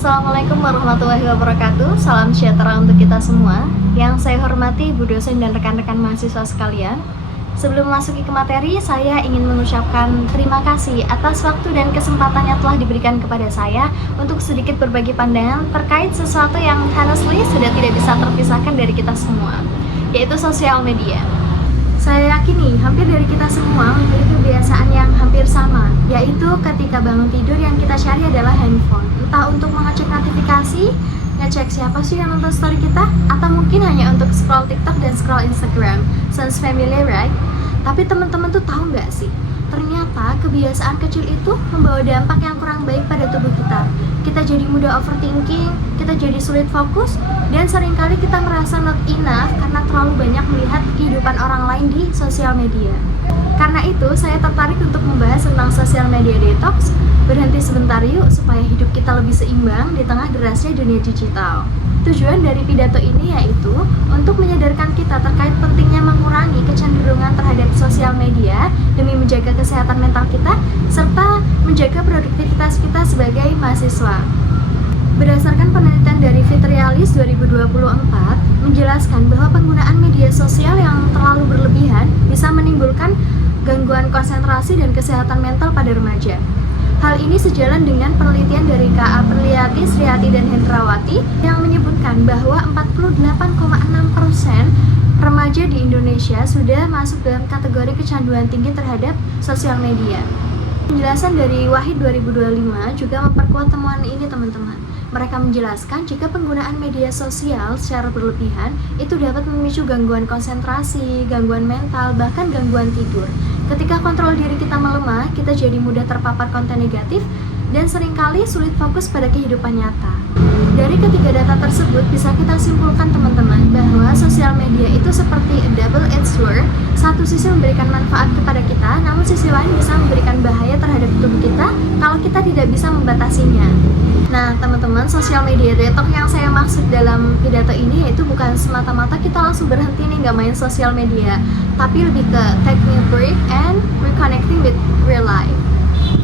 Assalamualaikum warahmatullahi wabarakatuh. Salam sejahtera untuk kita semua. Yang saya hormati Ibu dosen dan rekan-rekan mahasiswa sekalian. Sebelum memasuki ke materi, saya ingin mengucapkan terima kasih atas waktu dan kesempatan yang telah diberikan kepada saya untuk sedikit berbagi pandangan terkait sesuatu yang honestly sudah tidak bisa terpisahkan dari kita semua, yaitu sosial media. Saya yakini hampir dari kita semua memiliki kebiasaan yang hampir sama, yaitu ketika bangun tidur yang kita cari adalah handphone. Entah untuk mengecek notifikasi, ngecek siapa sih yang nonton story kita, atau mungkin hanya untuk scroll TikTok dan scroll Instagram. Sounds familiar, right? Tapi teman-teman tuh tahu nggak sih? Ternyata kebiasaan kecil itu membawa dampak yang kurang baik pada tubuh kita. Kita jadi mudah overthinking, kita jadi sulit fokus, dan seringkali kita merasa not enough karena terlalu banyak melihat kehidupan orang lain di sosial media. Karena itu, saya tertarik untuk membahas tentang sosial media detox. Berhenti sebentar yuk, supaya hidup kita lebih seimbang di tengah derasnya dunia digital. Tujuan dari pidato ini yaitu untuk menyadarkan kita terkait pentingnya mengurangi kecenderungan terhadap sosial media demi menjaga kesehatan mental kita, serta menjaga produktivitas kita sebagai mahasiswa. Berdasarkan penelitian dari Fitrialis 2024 menjelaskan bahwa penggunaan media sosial yang terlalu berlebihan bisa menimbulkan gangguan konsentrasi dan kesehatan mental pada remaja. Hal ini sejalan dengan penelitian dari K.A. Perliati, Sriati, dan Hendrawati yang menyebutkan bahwa 48,6% remaja di Indonesia sudah masuk dalam kategori kecanduan tinggi terhadap sosial media. Penjelasan dari Wahid 2025 juga memperkuat temuan ini, teman-teman. Mereka menjelaskan jika penggunaan media sosial secara berlebihan itu dapat memicu gangguan konsentrasi, gangguan mental, bahkan gangguan tidur. Ketika kontrol diri kita melemah, kita jadi mudah terpapar konten negatif dan seringkali sulit fokus pada kehidupan nyata. Dari ketiga data tersebut bisa kita simpulkan, teman-teman, bahwa sosial media itu seperti a double-edged sword. Satu sisi memberikan manfaat kepada kita, namun sisi lain bisa memberikan bahaya terhadap tubuh kita kalau kita tidak bisa membatasinya. Nah, teman-teman, sosial media detox yang saya maksud dalam pidato ini yaitu bukan semata-mata kita langsung berhenti nih nggak main sosial media, tapi lebih ke taking a break and reconnecting with real life.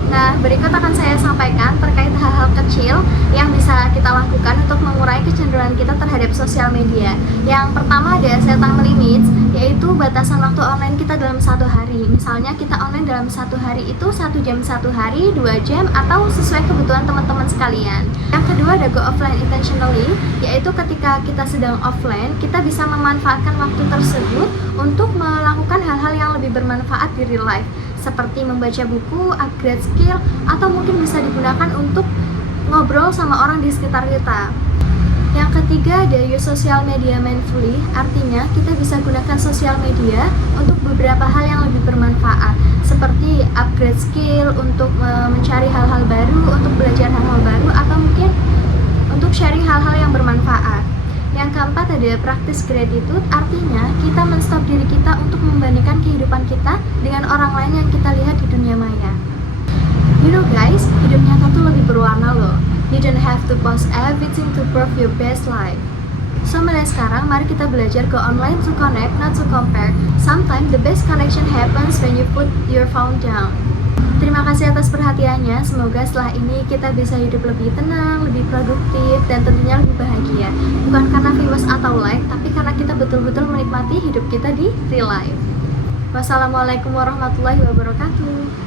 Nah, berikut akan saya sampaikan terkait hal-hal kecil yang bisa kita lakukan untuk mengurangi kecenderungan kita terhadap sosial media. Yang pertama ada set time limits, yaitu batasan waktu online kita dalam satu hari. Misalnya kita online dalam satu hari itu 1 jam satu hari, 2 jam, atau sesuai kebutuhan teman-teman sekalian. Yang kedua ada go offline intentionally, yaitu ketika kita sedang offline, kita bisa memanfaatkan waktu tersebut untuk melakukan hal-hal yang lebih bermanfaat di real life, seperti membaca buku, upgrade skill, atau mungkin bisa digunakan untuk ngobrol sama orang di sekitar kita. Yang ketiga ada use social media mindfully, artinya kita bisa gunakan sosial media untuk beberapa hal yang lebih bermanfaat, seperti upgrade skill, untuk mencari hal-hal baru, untuk belajar hal-hal baru, atau mungkin untuk sharing hal-hal yang bermanfaat. Yang keempat ada practice gratitude, artinya kita men-stop diri kita untuk membandingkan kehidupan kita dengan orang lain yang kita lihat di dunia maya. You know guys, hidup nyata tuh lebih berwarna loh. You don't have to post everything to prove your best life. So mulai sekarang, mari kita belajar go online to connect, not to compare. Sometimes the best connection happens when you put your phone down. Terima kasih atas perhatiannya, semoga setelah ini kita bisa hidup lebih tenang, lebih produktif, dan tentunya lebih bahagia. Bukan karena viewers atau like, tapi karena kita betul-betul menikmati hidup kita di real life. Wassalamualaikum warahmatullahi wabarakatuh.